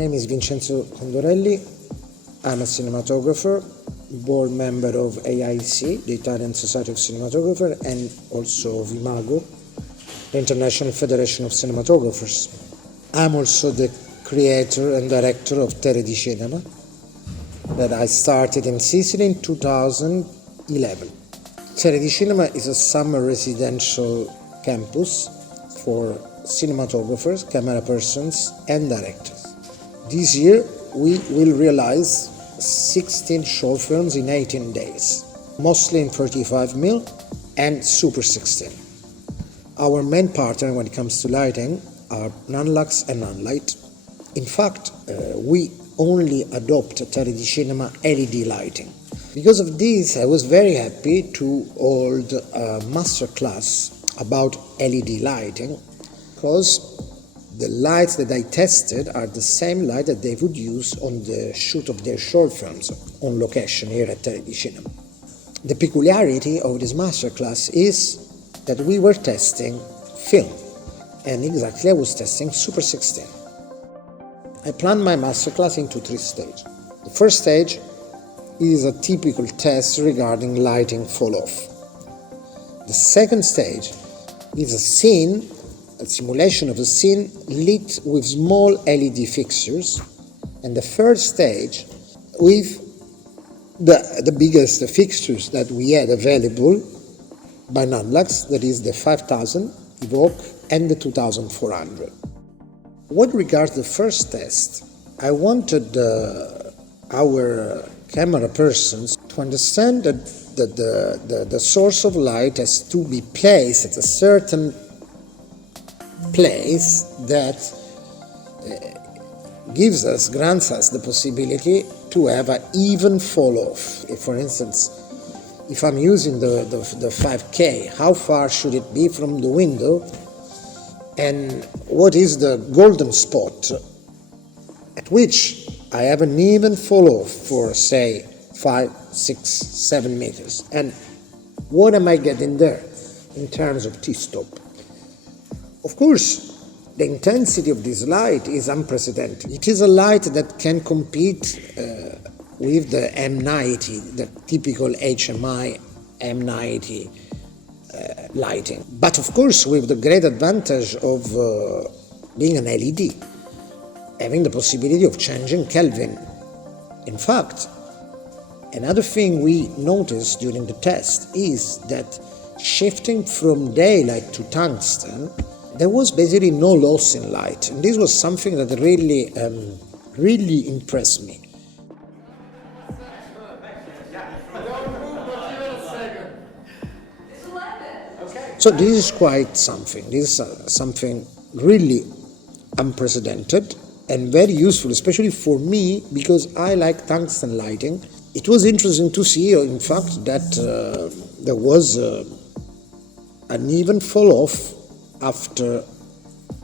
name is Vincenzo Condorelli. I'm a cinematographer, board member of AIC, the Italian Society of Cinematographer, and also of IMAGO, the International Federation of Cinematographers. I'm also the creator and director of Terre di Cinema, that I started in Sicily in 2011. Terre di Cinema is a summer residential campus for cinematographers, camera persons, and directors. This year we will realize 16 short films in 18 days, mostly in 35mm and Super 16. Our main partner when it comes to lighting are Nanlux and Nanlite. In fact, we only adopt Terre di Cinema LED lighting. Because of this, I was very happy to hold a masterclass about LED lighting, because the lights that I tested are the same light that they would use on the shoot of their short films on location here at Terre di Cinema. The peculiarity of this masterclass is that we were testing film, and exactly I was testing Super 16. I planned my masterclass into 3 stages. The first stage is a typical test regarding lighting falloff. The second stage is a simulation of a scene lit with small LED fixtures, and the third stage with the biggest fixtures that we had available by Nanlux, that is the 5000 Evoke and the 2400. What regards the first test, I wanted our camera persons to understand that the source of light has to be placed at a certain place that grants us the possibility to have an even fall off. For instance, if I'm using the 5K, how far should it be from the window, and what is the golden spot at which I have an even fall off for, say, 5, 6, 7 meters, and what am I getting there in terms of T-stop? Of course, the intensity of this light is unprecedented. It is a light that can compete with the M90, the typical HMI M90 lighting. But of course, with the great advantage of being an LED, having the possibility of changing Kelvin. In fact, another thing we noticed during the test is that shifting from daylight to tungsten, there was basically no loss in light, and this was something that really impressed me. So this is quite something. This is something really unprecedented and very useful, especially for me, because I like tungsten lighting. It was interesting to see, in fact, that there was an even fall off after,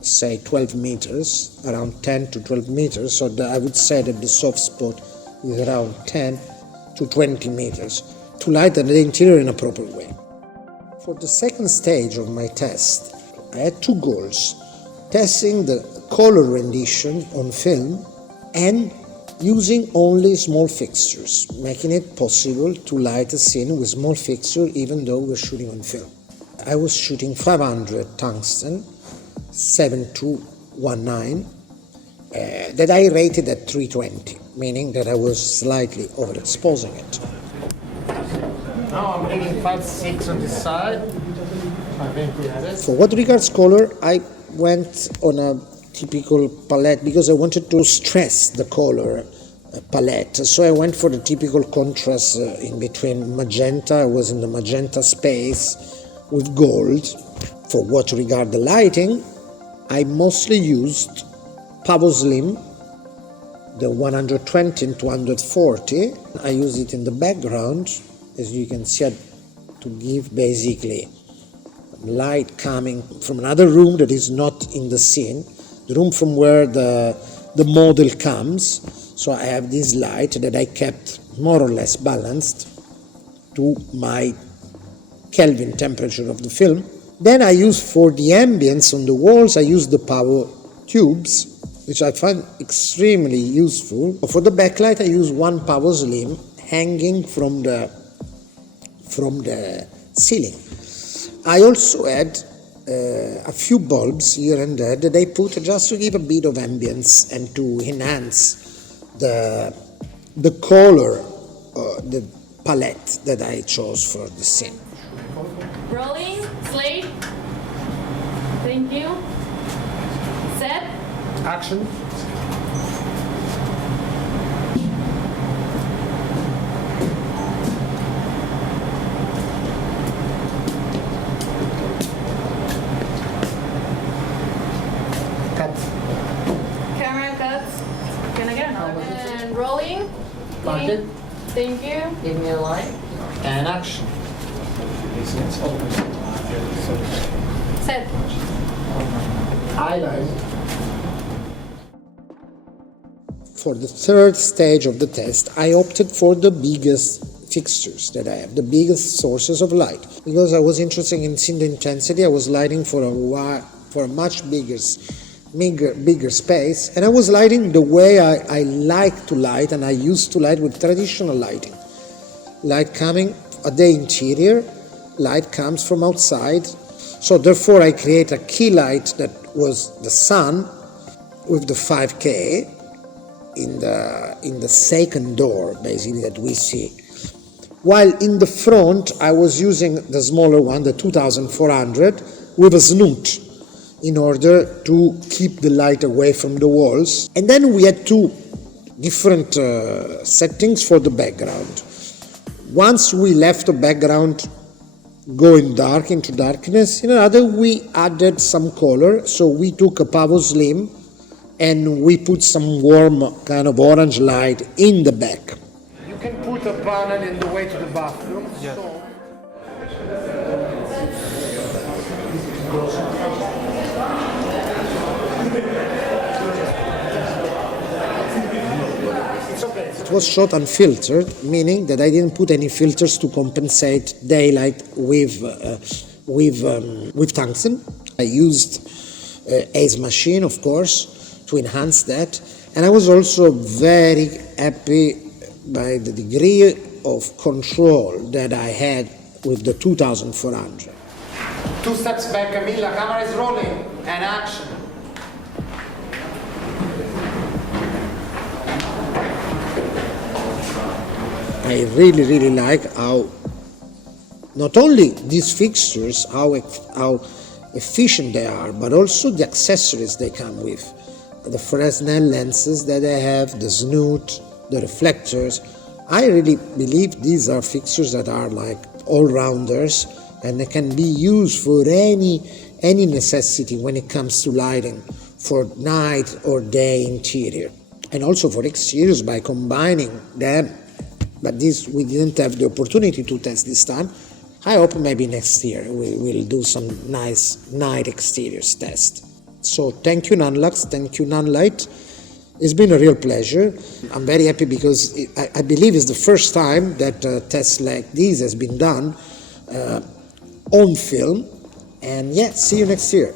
say, 12 meters, around 10 to 12 meters, so I would say that the soft spot is around 10 to 20 meters, to light the interior in a proper way. For the second stage of my test, I had 2 goals: testing the color rendition on film and using only small fixtures, making it possible to light a scene with small fixture even though we're shooting on film. I was shooting 500 tungsten 7219 that I rated at 320, meaning that I was slightly overexposing it. Now I'm hitting 5.6 on this side. For what regards color, I went on a typical palette because I wanted to stress the color palette. So I went for the typical contrast in between magenta. I was in the magenta space with gold. For what regard the lighting, I mostly used Pavoslim, the 120 and 240. I used it in the background, as you can see, to give basically light coming from another room that is not in the scene, the room from where the model comes. So I have this light that I kept more or less balanced to my Kelvin temperature of the film. Then I use, for the ambience on the walls, I use the Pavotubes which I find extremely useful. For the backlight, I use one Pavoslim hanging from the ceiling. I also add a few bulbs here and there that I put just to give a bit of ambience and to enhance the color, the palette that I chose for the scene. Rolling, slate. Thank you. Set. Action. Cut. Camera cuts. Can I get another one? And rolling. Mark it. Thank you. Give me a line. And action. Set. Highlight. For the third stage of the test, I opted for the biggest fixtures that I have, the biggest sources of light. Because I was interested in seeing the intensity, I was lighting for a much bigger space, and I was lighting the way I like to light, and I used to light with traditional lighting. Light coming at the interior, light comes from outside, so therefore I create a key light that was the sun with the 5K in the second door, basically, that we see. While in the front, I was using the smaller one, the 2400, with a snoot in order to keep the light away from the walls. And then we had two different settings for the background. Once we left the background going dark into darkness, in another we added some color, so we took a Pavoslim and we put some warm kind of orange light in the back. You can put a panel in the way to the bathroom. Yeah. So it was shot unfiltered, meaning that I didn't put any filters to compensate daylight with tungsten. I used Ace machine, of course, to enhance that, and I was also very happy by the degree of control that I had with the 2400. 2 steps back, Camilla. Camera is rolling. And action. I really like how not only these fixtures, how efficient they are, but also the accessories they come with. The Fresnel lenses that they have, the snoot, the reflectors. I really believe these are fixtures that are like all-rounders, and they can be used for any necessity when it comes to lighting, for night or day interior, and also for exteriors by combining them. But this we didn't have the opportunity to test this time. I hope maybe next year we will do some nice night exteriors test. So thank you Nanlux, thank you Nanlite. It's been a real pleasure. I'm very happy because I believe it's the first time that a test like this has been done on film. And yeah, see you next year.